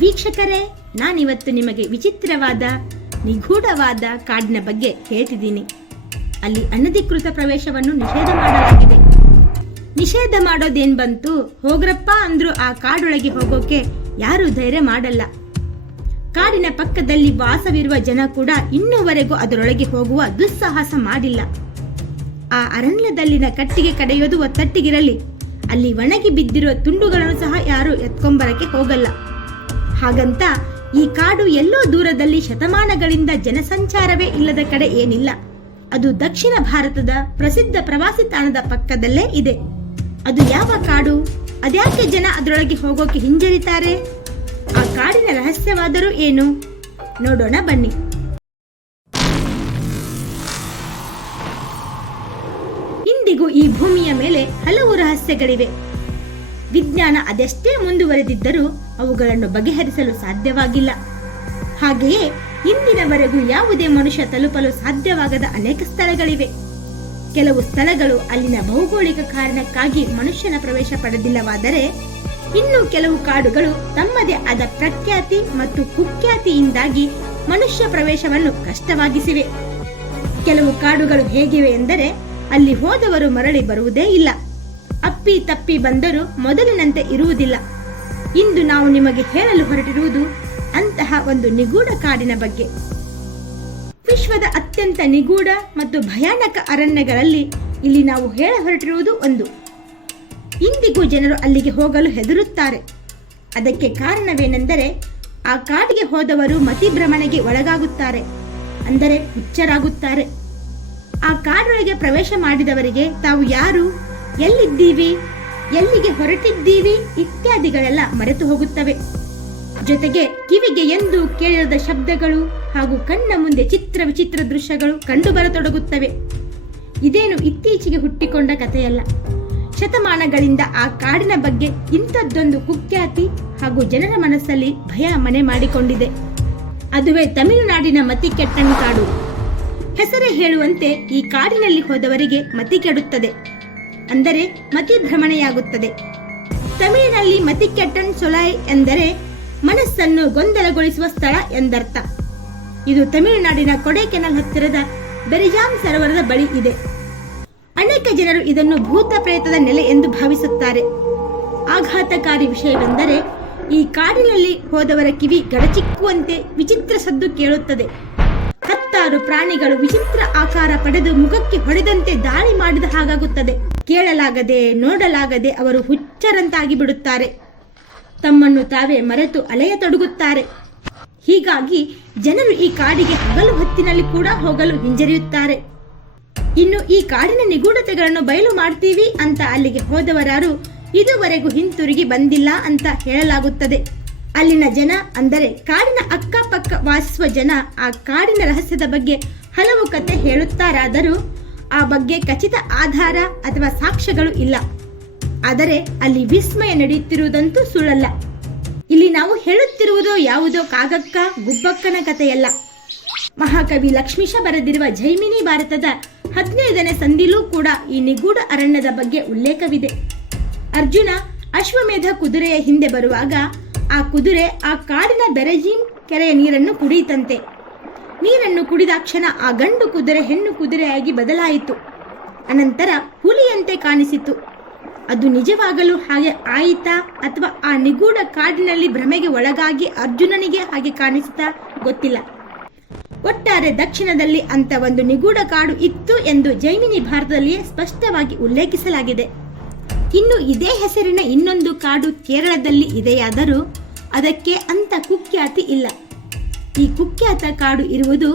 ವೀಕ್ಷಕರೇ, ನಾನಿವತ್ತು ನಿಮಗೆ ವಿಚಿತ್ರವಾದ ನಿಗೂಢವಾದ ಕಾಡಿನ ಬಗ್ಗೆ ಹೇಳ್ತಿದ್ದೀನಿ. ಅಲ್ಲಿ ಅನಧಿಕೃತ ಪ್ರವೇಶವನ್ನು ನಿಷೇಧ ಮಾಡಲಾಗಿದೆ. ನಿಷೇಧ ಮಾಡೋದೇನ್ ಬಂತು, ಹೋಗ್ರಪ್ಪ ಅಂದ್ರು ಆ ಕಾಡೊಳಗೆ ಹೋಗೋಕೆ ಯಾರು ಧೈರ್ಯ ಮಾಡಲ್ಲ. ಕಾಡಿನ ಪಕ್ಕದಲ್ಲಿ ವಾಸವಿರುವ ಜನ ಕೂಡ ಇನ್ನೂವರೆಗೂ ಅದರೊಳಗೆ ಹೋಗುವ ದುಸ್ಸಾಹಸ ಮಾಡಿಲ್ಲ. ಆ ಅರಣ್ಯದಲ್ಲಿನ ಕಟ್ಟಿಗೆ ಕಡೆಯೋದು ಒತ್ತಟ್ಟಿಗಿರಲಿ, ಅಲ್ಲಿ ಒಣಗಿ ಬಿದ್ದಿರುವ ತುಂಡುಗಳನ್ನು ಸಹ ಯಾರು ಎತ್ಕೊಂಬರಕ್ಕೆ ಹೋಗಲ್ಲ. ಹಾಗಂತ ಈ ಕಾಡು ಎಲ್ಲೋ ದೂರದಲ್ಲಿ ಶತಮಾನಗಳಿಂದ ಜನಸಂಚಾರವೇ ಇಲ್ಲದ ಕಡೆ ಏನಿಲ್ಲ. ಅದು ದಕ್ಷಿಣ ಭಾರತದ ಪ್ರಸಿದ್ಧ ಪ್ರವಾಸಿ ತಾಣದ ಪಕ್ಕದಲ್ಲೇ ಇದೆ. ಅದು ಯಾವ ಕಾಡು? ಅದ್ಯಾಕೆ ಜನ ಅದರೊಳಗೆ ಹೋಗೋಕೆ ಹಿಂಜರಿತಾರೆ? ಆ ಕಾಡಿನ ರಹಸ್ಯವಾದರೂ ಏನು? ನೋಡೋಣ ಬನ್ನಿ. ಇಂದಿಗೂ ಈ ಭೂಮಿಯ ಮೇಲೆ ಹಲವು ರಹಸ್ಯಗಳಿವೆ. ವಿಜ್ಞಾನ ಅದೆಷ್ಟೇ ಮುಂದುವರೆದಿದ್ದರೂ ಅವುಗಳನ್ನು ಬಗೆಹರಿಸಲು ಸಾಧ್ಯವಾಗಿಲ್ಲ. ಹಾಗೆಯೇ ಇಂದಿನವರೆಗೂ ಯಾವುದೇ ಮನುಷ್ಯ ತಲುಪಲು ಸಾಧ್ಯವಾಗದ ಅನೇಕ ಸ್ಥಳಗಳಿವೆ. ಕೆಲವು ಸ್ಥಳಗಳು ಅಲ್ಲಿನ ಭೌಗೋಳಿಕ ಕಾರಣಕ್ಕಾಗಿ ಮನುಷ್ಯನ ಪ್ರವೇಶ ಪಡೆದಿಲ್ಲವಾದರೆ, ಇನ್ನು ಕೆಲವು ಕಾಡುಗಳು ತಮ್ಮದೇ ಆದ ಪ್ರಖ್ಯಾತಿ ಮತ್ತು ಕುಖ್ಯಾತಿಯಿಂದಾಗಿ ಮನುಷ್ಯ ಪ್ರವೇಶವನ್ನು ಕಷ್ಟವಾಗಿಸಿವೆ. ಕೆಲವು ಕಾಡುಗಳು ಹೇಗಿವೆ ಎಂದರೆ, ಅಲ್ಲಿ ಹೋದವರು ಮರಳಿ ಬರುವುದೇ ಇಲ್ಲ. ಅಪ್ಪಿ ತಪ್ಪಿ ಬಂದರೂ ಮೊದಲಿನಂತೆ ಇರುವುದಿಲ್ಲ. ಇಂದು ನಾವು ನಿಮಗೆ ಹೇಳಲು ಹೊರಟಿರುವುದು ಅಂತಹ ಒಂದು ನಿಗೂಢ ಕಾಡಿನ ಬಗ್ಗೆ. ವಿಶ್ವದ ಅತ್ಯಂತ ನಿಗೂಢ ಮತ್ತು ಭಯಾನಕ ಅರಣ್ಯಗಳಲ್ಲಿ ಇಲ್ಲಿ ನಾವು ಹೇಳ ಹೊರಟಿರುವುದು ಒಂದು. ಇಂದಿಗೂ ಜನರು ಅಲ್ಲಿಗೆ ಹೋಗಲು ಹೆದರುತ್ತಾರೆ. ಅದಕ್ಕೆ ಕಾರಣವೇನೆಂದರೆ, ಆ ಕಾಡಿಗೆ ಹೋದವರು ಮತಿಭ್ರಮಣೆಗೆ ಒಳಗಾಗುತ್ತಾರೆ, ಅಂದರೆ ಹುಚ್ಚರಾಗುತ್ತಾರೆ. ಆ ಕಾಡೊಳಗೆ ಪ್ರವೇಶ ಮಾಡಿದವರಿಗೆ ತಾವು ಯಾರು, ಎಲ್ಲಿದ್ದೀವಿ, ಎಲ್ಲಿಗೆ ಹೊರಟಿದ್ದೀವಿ ಇತ್ಯಾದಿಗಳೆಲ್ಲ ಮರೆತು ಹೋಗುತ್ತವೆ. ಜೊತೆಗೆ ಕಿವಿಗೆ ಎಂದು ಕೇಳಿರದ ಶಬ್ದಗಳು ಹಾಗೂ ಕಣ್ಣ ಮುಂದೆ ಚಿತ್ರ ವಿಚಿತ್ರ ದೃಶ್ಯಗಳು ಕಂಡು ಬರತೊಡಗುತ್ತವೆ. ಇದೇನು ಇತ್ತೀಚೆಗೆ ಹುಟ್ಟಿಕೊಂಡ ಕಥೆಯಲ್ಲ. ಶತಮಾನಗಳಿಂದ ಆ ಕಾಡಿನ ಬಗ್ಗೆ ಇಂಥದ್ದೊಂದು ಕುಖ್ಯಾತಿ ಹಾಗೂ ಜನರ ಮನಸ್ಸಲ್ಲಿ ಭಯ ಮನೆ ಮಾಡಿಕೊಂಡಿದೆ. ಅದುವೇ ತಮಿಳುನಾಡಿನ ಮತಿಕೆಟ್ಟನ್ ಕಾಡು. ಹೆಸರೇ ಹೇಳುವಂತೆ ಈ ಕಾಡಿನಲ್ಲಿ ಹೋದವರಿಗೆ ಮತಿ ಕೆಡುತ್ತದೆ, ಅಂದರೆ ಮತಿಭ್ರಮಣೆಯಾಗುತ್ತದೆ. ತಮಿಳಿನಲ್ಲಿ ಮತಿಕೆಟ್ಟನ್ ಸೊಲಾಯ್ ಎಂದರೆ ಮನಸ್ಸನ್ನು ಗೊಂದಲಗೊಳಿಸುವ ಸ್ಥಳ ಎಂದರ್ಥ. ಇದು ತಮಿಳುನಾಡಿನ ಕೊಡೈಕೆನಾಲ್ ಹತ್ತಿರದ ಬೆರಿಜಾಮ್ ಸರೋವರದ ಬಳಿ ಇದೆ. ಅನೇಕ ಜನರು ಇದನ್ನು ಭೂತ ಪ್ರೇತದ ನೆಲೆ ಎಂದು ಭಾವಿಸುತ್ತಾರೆ. ಆಘಾತಕಾರಿ ವಿಷಯವೆಂದರೆ, ಈ ಕಾಡಿನಲ್ಲಿ ಹೋದವರ ಕಿವಿ ಗಡಚಿಕ್ಕುವಂತೆ ವಿಚಿತ್ರ ಸದ್ದು ಕೇಳುತ್ತದೆ. ಹತ್ತಾರು ಪ್ರಾಣಿಗಳು ವಿಚಿತ್ರ ಆಕಾರ ಪಡೆದು ಮುಖಕ್ಕೆ ಹೊಡೆದಂತೆ ದಾಳಿ ಮಾಡಿದ ಹಾಗಾಗುತ್ತದೆ. ಕೇಳಲಾಗದೆ ನೋಡಲಾಗದೆ ಅವರು ಹುಚ್ಚರಂತಾಗಿ ಬಿಡುತ್ತಾರೆ. ತಮ್ಮನ್ನು ತಾವೇ ಮರೆತು ಅಲೆಯತೊಡಗುತ್ತಾರೆ. ಹೀಗಾಗಿ ಜನರು ಈ ಕಾಡಿಗೆ ಹಗಲು ಹೊತ್ತಿನಲ್ಲಿ ಕೂಡ ಹೋಗಲು ಹಿಂಜರಿಯುತ್ತಾರೆ. ಇನ್ನು ಈ ಕಾಡಿನ ನಿಗೂಢತೆಗಳನ್ನು ಬಯಲು ಮಾಡ್ತೀವಿ ಅಂತ ಅಲ್ಲಿಗೆ ಹೋದವರಾರು ಇದುವರೆಗೂ ಹಿಂತಿರುಗಿ ಬಂದಿಲ್ಲ ಅಂತ ಹೇಳಲಾಗುತ್ತದೆ. ಅಲ್ಲಿನ ಜನ, ಅಂದರೆ ಕಾಡಿನ ಅಕ್ಕಪಕ್ಕ ವಾಸಿಸುವ ಜನ, ಆ ಕಾಡಿನ ರಹಸ್ಯದ ಬಗ್ಗೆ ಹಲವು ಕತೆ ಹೇಳುತ್ತಾರಾದರೂ ಆ ಬಗ್ಗೆ ಖಚಿತ ಆಧಾರ ಅಥವಾ ಸಾಕ್ಷ್ಯಗಳು ಇಲ್ಲ. ಆದರೆ ಅಲ್ಲಿ ವಿಸ್ಮಯ ನಡೆಯುತ್ತಿರುವುದಂತೂ ಸುಳ್ಳಲ್ಲ. ಇಲ್ಲಿ ನಾವು ಹೇಳುತ್ತಿರುವುದೋ ಯಾವುದೋ ಕಾಗಕ್ಕ ಗುಬ್ಬಕ್ಕನ ಕಥೆಯಲ್ಲ. ಮಹಾಕವಿ ಲಕ್ಷ್ಮೀಶ ಬರೆದಿರುವ ಜೈಮಿನಿ ಭಾರತದ 15ನೇ ಸಂಧಿಲೂ ಕೂಡ ಈ ನಿಗೂಢ ಅರಣ್ಯದ ಬಗ್ಗೆ ಉಲ್ಲೇಖವಿದೆ. ಅರ್ಜುನ ಅಶ್ವಮೇಧ ಕುದುರೆಯ ಹಿಂದೆ ಬರುವಾಗ ಆ ಕುದುರೆ ಆ ಕಾಡಿನ ಬೆರಜೀಮ್ ಕೆರೆಯ ನೀರನ್ನು ಕುಡಿಯಿತಂತೆ. ನೀರನ್ನು ಕುಡಿದಾಕ್ಷಣ ಆ ಗಂಡು ಕುದುರೆ ಹೆಣ್ಣು ಕುದುರೆಯಾಗಿ ಬದಲಾಯಿತು. ಅನಂತರ ಹುಲಿಯಂತೆ ಕಾಣಿಸಿತು. ಅದು ನಿಜವಾಗಲೂ ಹಾಗೆ ಆಯಿತಾ, ಅಥವಾ ಆ ನಿಗೂಢ ಕಾಡಿನಲ್ಲಿ ಭ್ರಮೆಗೆ ಒಳಗಾಗಿ ಅರ್ಜುನನಿಗೆ ಹಾಗೆ ಕಾಣಿಸಿತಾ ಗೊತ್ತಿಲ್ಲ. ಒಟ್ಟಾರೆ ದಕ್ಷಿಣದಲ್ಲಿ ಅಂತ ಒಂದು ನಿಗೂಢ ಕಾಡು ಇತ್ತು ಎಂದು ಜೈಮಿನಿ ಭಾರತದಲ್ಲಿಯೇ ಸ್ಪಷ್ಟವಾಗಿ ಉಲ್ಲೇಖಿಸಲಾಗಿದೆ. ಇನ್ನು ಇದೇ ಹೆಸರಿನ ಇನ್ನೊಂದು ಕಾಡು ಕೇರಳದಲ್ಲಿ ಇದೆಯಾದರೂ ಅದಕ್ಕೆ ಅಂತ ಕುಖ್ಯಾತಿ ಇಲ್ಲ. ಈ ಕುಖ್ಯಾತ ಕಾಡು ಇರುವುದು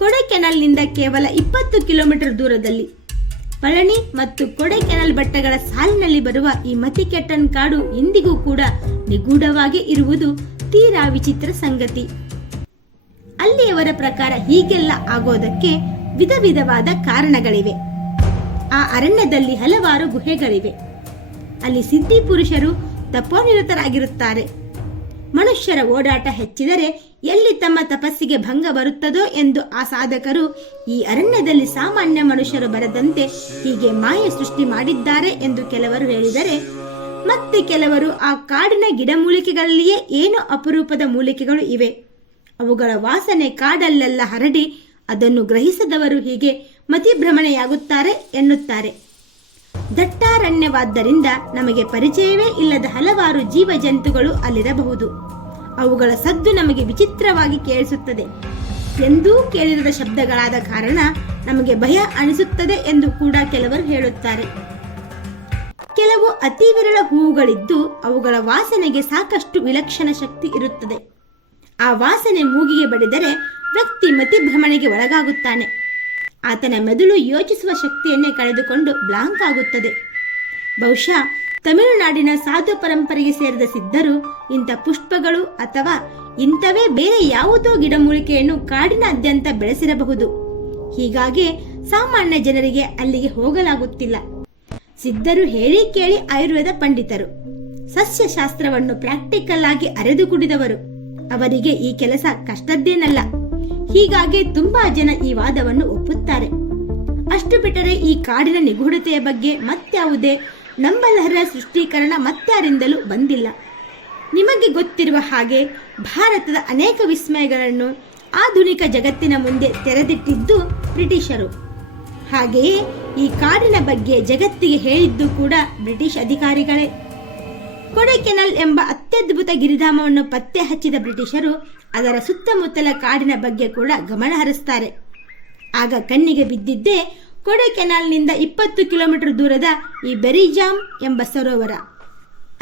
ಕೊಡೈಕೆನಾಲ್ನಿಂದ ಕೇವಲ 20 ಕಿಲೋಮೀಟರ್ ದೂರದಲ್ಲಿ. ಪಳನಿ ಮತ್ತು ಕೊಡೈಕೆನಾಲ್ ಬೆಟ್ಟಗಳ ಸಾಲಿನಲ್ಲಿ ಬರುವ ಈ ಮತಿಕೆಟ್ಟನ್ ಕಾಡು ಇಂದಿಗೂ ಕೂಡ ನಿಗೂಢವಾಗಿ ಇರುವುದು ತೀರಾ ವಿಚಿತ್ರ ಸಂಗತಿ. ಅಲ್ಲಿಯವರ ಪ್ರಕಾರ ಹೀಗೆಲ್ಲ ಆಗೋದಕ್ಕೆ ವಿಧ ವಿಧವಾದ ಕಾರಣಗಳಿವೆ. ಆ ಅರಣ್ಯದಲ್ಲಿ ಹಲವಾರು ಗುಹೆಗಳಿವೆ. ಅಲ್ಲಿ ಸಿದ್ಧಿ ಪುರುಷರು ತಪೋನಿರತರಾಗಿರುತ್ತಾರೆ. ಮನುಷ್ಯರ ಓಡಾಟ ಹೆಚ್ಚಿದರೆ ಎಲ್ಲಿ ತಮ್ಮ ತಪಸ್ಸಿಗೆ ಭಂಗ ಬರುತ್ತದೋ ಎಂದು ಆ ಸಾಧಕರು ಈ ಅರಣ್ಯದಲ್ಲಿ ಸಾಮಾನ್ಯ ಮನುಷ್ಯರು ಬರದಂತೆ ಹೀಗೆ ಮಾಯೆ ಸೃಷ್ಟಿ ಮಾಡಿದ್ದಾರೆ ಎಂದು ಕೆಲವರು ಹೇಳಿದರೆ, ಮತ್ತೆ ಕೆಲವರು ಆ ಕಾಡಿನ ಗಿಡಮೂಲಿಕೆಗಳಲ್ಲಿಯೇ ಏನೋ ಅಪರೂಪದ ಮೂಲಿಕೆಗಳು ಇವೆ, ಅವುಗಳ ವಾಸನೆ ಕಾಡಲ್ಲೆಲ್ಲ ಹರಡಿ ಅದನ್ನು ಗ್ರಹಿಸದವರು ಹೀಗೆ ಮತಿಭ್ರಮಣೆಯಾಗುತ್ತಾರೆ ಎನ್ನುತ್ತಾರೆ. ದಟ್ಟಾರಣ್ಯವಾದ್ದರಿಂದ ನಮಗೆ ಪರಿಚಯವೇ ಇಲ್ಲದ ಹಲವಾರು ಜೀವ ಜಂತುಗಳು ಅಲ್ಲಿರಬಹುದು. ಅವುಗಳ ಸದ್ದು ನಮಗೆ ವಿಚಿತ್ರವಾಗಿ ಕೇಳಿಸುತ್ತದೆ. ಎಂದೂ ಕೇಳಿರದ ಶಬ್ದಗಳಾದ ಕಾರಣ ನಮಗೆ ಭಯ ಅನಿಸುತ್ತದೆ ಎಂದು ಕೂಡ ಕೆಲವರು ಹೇಳುತ್ತಾರೆ. ಕೆಲವು ಅತಿ ವಿರಳ ಹೂವುಗಳಿದ್ದು ಅವುಗಳ ವಾಸನೆಗೆ ಸಾಕಷ್ಟು ವಿಲಕ್ಷಣ ಶಕ್ತಿ ಇರುತ್ತದೆ. ಆ ವಾಸನೆ ಮೂಗಿಗೆ ಬಡಿದರೆ ವ್ಯಕ್ತಿ ಮತಿಭ್ರಮಣೆಗೆ ಒಳಗಾಗುತ್ತಾನೆ. ಆತನ ಮೆದುಳು ಯೋಚಿಸುವ ಶಕ್ತಿಯನ್ನೇ ಕಳೆದುಕೊಂಡು ಬ್ಲಾಂಕ್ ಆಗುತ್ತದೆ. ಬಹುಶಃ ತಮಿಳುನಾಡಿನ ಸಾಧು ಪರಂಪರೆಗೆ ಸೇರಿದ ಸಿದ್ಧರು ಇಂಥ ಪುಷ್ಪಗಳು ಅಥವಾ ಇಂಥವೇ ಬೇರೆ ಯಾವುದೋ ಗಿಡಮೂಲಿಕೆಯನ್ನು ಕಾಡಿನಾದ್ಯಂತ ಬೆಳೆಸಿರಬಹುದು. ಹೀಗಾಗಿ ಸಾಮಾನ್ಯ ಜನರಿಗೆ ಅಲ್ಲಿಗೆ ಹೋಗಲಾಗುತ್ತಿಲ್ಲ. ಸಿದ್ಧರು ಹೇಳಿ ಕೇಳಿ ಆಯುರ್ವೇದ ಪಂಡಿತರು, ಸಸ್ಯಶಾಸ್ತ್ರವನ್ನು ಪ್ರಾಕ್ಟಿಕಲ್ ಆಗಿ ಅರೆದು ಕುಡಿದವರು. ಅವರಿಗೆ ಈ ಕೆಲಸ ಕಷ್ಟದ್ದೇನಲ್ಲ. ಹೀಗಾಗಿ ತುಂಬಾ ಜನ ಈ ವಾದವನ್ನು ಒಪ್ಪುತ್ತಾರೆ. ಅಷ್ಟು ಬಿಟ್ಟರೆ ಈ ಕಾಡಿನ ನಿಗೂಢತೆಯ ಬಗ್ಗೆ ಮತ್ಯಾವುದೇ ನಂಬಲರ್ಹ ಸೃಷ್ಟೀಕರಣ ಮತ್ಯಾರಿಂದಲೂ ಬಂದಿಲ್ಲ. ನಿಮಗೆ ಗೊತ್ತಿರುವ ಹಾಗೆ ಭಾರತದ ಅನೇಕ ವಿಸ್ಮಯಗಳನ್ನು ಆಧುನಿಕ ಜಗತ್ತಿನ ಮುಂದೆ ತೆರೆದಿಟ್ಟಿದ್ದು ಬ್ರಿಟಿಷರು. ಹಾಗೆಯೇ ಈ ಕಾಡಿನ ಬಗ್ಗೆ ಜಗತ್ತಿಗೆ ಹೇಳಿದ್ದು ಕೂಡ ಬ್ರಿಟಿಷ್ ಅಧಿಕಾರಿಗಳೇ. ಕೊಡೈಕೆನಾಲ್ ಎಂಬ ಅತ್ಯದ್ಭುತ ಗಿರಿಧಾಮವನ್ನು ಪತ್ತೆ ಹಚ್ಚಿದ ಬ್ರಿಟಿಷರು ಅದರ ಸುತ್ತಮುತ್ತಲ ಕಾಡಿನ ಬಗ್ಗೆ ಕೂಡ ಗಮನ ಹರಿಸ್ತಾರೆ. ಆಗ ಕಣ್ಣಿಗೆ ಬಿದ್ದಿದ್ದೇ ಕೊಡೈಕೆನಾಲ್ನಿಂದ 20 ಕಿಲೋಮೀಟರ್ ದೂರದ ಈ ಬೆರಿಜಾಮ್ ಎಂಬ ಸರೋವರ.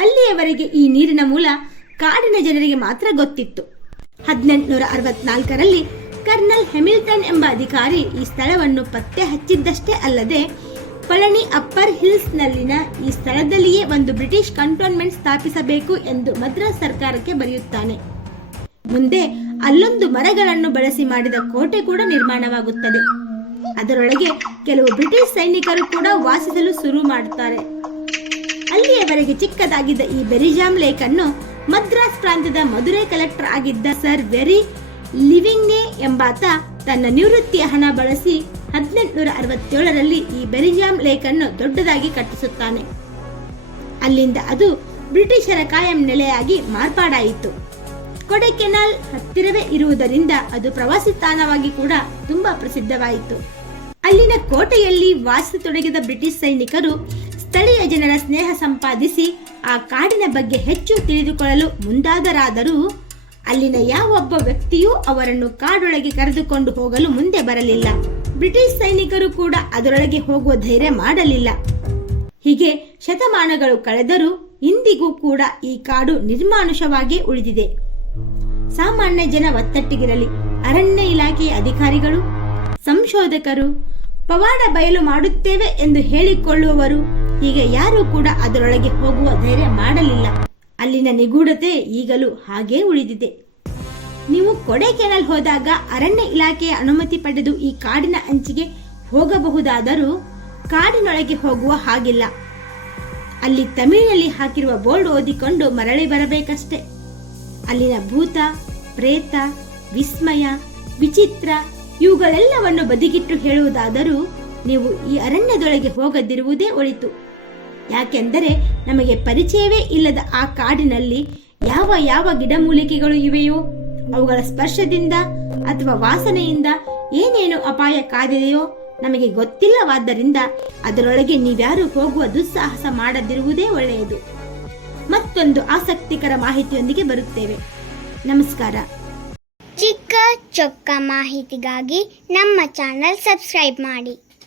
ಅಲ್ಲಿಯವರೆಗೆ ಈ ನೀರಿನ ಮೂಲ ಕಾಡಿನ ಜನರಿಗೆ ಮಾತ್ರ ಗೊತ್ತಿತ್ತು. 1864ರಲ್ಲಿ ಕರ್ನಲ್ ಹೆಮಿಲ್ಟನ್ ಎಂಬ ಅಧಿಕಾರಿ ಈ ಸ್ಥಳವನ್ನು ಪತ್ತೆ ಹಚ್ಚಿದ್ದಷ್ಟೇ ಅಲ್ಲದೆ ಪಳನಿ ಅಪ್ಪರ್ ಹಿಲ್ಸ್ನಲ್ಲಿನ ಈ ಸ್ಥಳದಲ್ಲಿಯೇ ಒಂದು ಬ್ರಿಟಿಷ್ ಕಂಟೋನ್ಮೆಂಟ್ ಸ್ಥಾಪಿಸಬೇಕು ಎಂದು ಮದ್ರಾಸ್ ಸರ್ಕಾರಕ್ಕೆ ಬರೆಯುತ್ತಾನೆ. ಮುಂದೆ ಅಲ್ಲೊಂದು ಮರಗಳನ್ನು ಬಳಸಿ ಮಾಡಿದ ಕೋಟೆ ಕೂಡ ನಿರ್ಮಾಣವಾಗುತ್ತದೆ. ಅದರೊಳಗೆ ಕೆಲವು ಬ್ರಿಟಿಷ್ ಸೈನಿಕರು ಕೂಡ ವಾಸಿಸಲು ಶುರು ಮಾಡುತ್ತಾರೆ. ಅಲ್ಲಿಯವರೆಗೆ ಚಿಕ್ಕದಾಗಿದ್ದ ಈ ಬೆರಿಜಾಮ್ ಲೇಕ್ ಅನ್ನು ಮದ್ರಾಸ್ ಪ್ರಾಂತ್ಯದ ಮದುರೈ ಕಲೆಕ್ಟರ್ ಆಗಿದ್ದ ಸರ್ ವೆರಿ ಲಿವಿಂಗ್ನೆ ಎಂಬಾತ ತನ್ನ ನಿವೃತ್ತಿಯ ಹಣ ಬಳಸಿ 1867ರಲ್ಲಿ ಈ ಬೆರಿಜಾಮ್ ಲೇಕ್ ಅನ್ನು ದೊಡ್ಡದಾಗಿ ಕಟ್ಟಿಸುತ್ತಾನೆ. ಅಲ್ಲಿಂದ ಅದು ಬ್ರಿಟಿಷರ ಕಾಯಂ ನೆಲೆಯಾಗಿ ಮಾರ್ಪಾಡಾಯಿತು. ಕೊಡೈಕೆನಾಲ್ ಹತ್ತಿರವೇ ಇರುವುದರಿಂದ ಅದು ಪ್ರವಾಸಿ ತಾಣವಾಗಿ ಕೂಡ ತುಂಬಾ ಪ್ರಸಿದ್ಧವಾಯಿತು. ಅಲ್ಲಿನ ಕೋಟೆಯಲ್ಲಿ ವಾಸಿಸತೊಡಗಿದ ಬ್ರಿಟಿಷ್ ಸೈನಿಕರು ಸ್ಥಳೀಯ ಜನರ ಸ್ನೇಹ ಸಂಪಾದಿಸಿ ಆ ಕಾಡಿನ ಬಗ್ಗೆ ಹೆಚ್ಚು ತಿಳಿದುಕೊಳ್ಳಲು ಮುಂದಾದರಾದರೂ ಅಲ್ಲಿನ ಯಾವೊಬ್ಬ ವ್ಯಕ್ತಿಯೂ ಅವರನ್ನು ಕಾಡೊಳಗೆ ಕರೆದುಕೊಂಡು ಹೋಗಲು ಮುಂದೆ ಬರಲಿಲ್ಲ. ಬ್ರಿಟಿಷ್ ಸೈನಿಕರು ಕೂಡ ಅದರೊಳಗೆ ಹೋಗುವ ಧೈರ್ಯ ಮಾಡಲಿಲ್ಲ. ಹೀಗೆ ಶತಮಾನಗಳು ಕಳೆದರೂ ಇಂದಿಗೂ ಕೂಡ ಈ ಕಾಡು ನಿರ್ಮಾನುಷವಾಗಿ ಉಳಿದಿದೆ. ಸಾಮಾನ್ಯ ಜನ ಒತ್ತಟ್ಟಿಗಿರಲಿ, ಅರಣ್ಯ ಇಲಾಖೆಯ ಅಧಿಕಾರಿಗಳು, ಸಂಶೋಧಕರು, ಪವಾಡ ಬಯಲು ಮಾಡುತ್ತೇವೆ ಎಂದು ಹೇಳಿಕೊಳ್ಳುವವರು, ಹೀಗೆ ಯಾರೂ ಕೂಡ ಅದರೊಳಗೆ ಹೋಗುವ ಧೈರ್ಯ ಮಾಡಲಿಲ್ಲ. ಅಲ್ಲಿನ ನಿಗೂಢತೆ ಈಗಲೂ ಹಾಗೇ ಉಳಿದಿದೆ. ನೀವು ಕೊಡೈಕೆನಾಲ್ ಹೋದಾಗ ಅರಣ್ಯ ಇಲಾಖೆಯ ಅನುಮತಿ ಪಡೆದು ಈ ಕಾಡಿನ ಅಂಚಿಗೆ ಹೋಗಬಹುದಾದರೂ ಕಾಡಿನೊಳಗೆ ಹೋಗುವ ಹಾಗಿಲ್ಲ. ಅಲ್ಲಿ ತಮಿಳಿನಲ್ಲಿ ಹಾಕಿರುವ ಬೋರ್ಡ್ ಓದಿಕೊಂಡು ಮರಳಿ ಬರಬೇಕಷ್ಟೆ. ಅಲ್ಲಿನ ಭೂತ, ಪ್ರೇತ, ವಿಸ್ಮಯ, ವಿಚಿತ್ರ ಇವುಗಳೆಲ್ಲವನ್ನು ಬದಿಗಿಟ್ಟು ಹೇಳುವುದಾದರೂ ನೀವು ಈ ಅರಣ್ಯದೊಳಗೆ ಹೋಗದಿರುವುದೇ ಒಳಿತು. ಯಾಕೆಂದರೆ ನಮಗೆ ಪರಿಚಯವೇ ಇಲ್ಲದ ಆ ಕಾಡಿನಲ್ಲಿ ಯಾವ ಯಾವ ಗಿಡಮೂಲಿಕೆಗಳು ಇವೆಯೋ ಅವುಗಳ ಸ್ಪರ್ಶದಿಂದ ಅಥವಾ ವಾಸನೆಯಿಂದ ಏನೇನು ಅಪಾಯ ಕಾದಿದೆಯೋ ನಮಗೆ ಗೊತ್ತಿಲ್ಲವಾದ್ದರಿಂದ ಅದರೊಳಗೆ ನೀವ್ಯಾರು ಹೋಗುವ ದುಸ್ಸಾಹಸ ಮಾಡದಿರುವುದೇ ಒಳ್ಳೆಯದು. ಮತ್ತೊಂದು ಆಸಕ್ತಿಕರ ಮಾಹಿತಿಯೊಂದಿಗೆ ಬರುತ್ತೇವೆ. ನಮಸ್ಕಾರ. ಚಿಕ್ಕ ಚೊಕ್ಕ ಮಾಹಿತಿಗಾಗಿ ನಮ್ಮ ಚಾನೆಲ್ ಸಬ್ಸ್ಕ್ರೈಬ್ ಮಾಡಿ.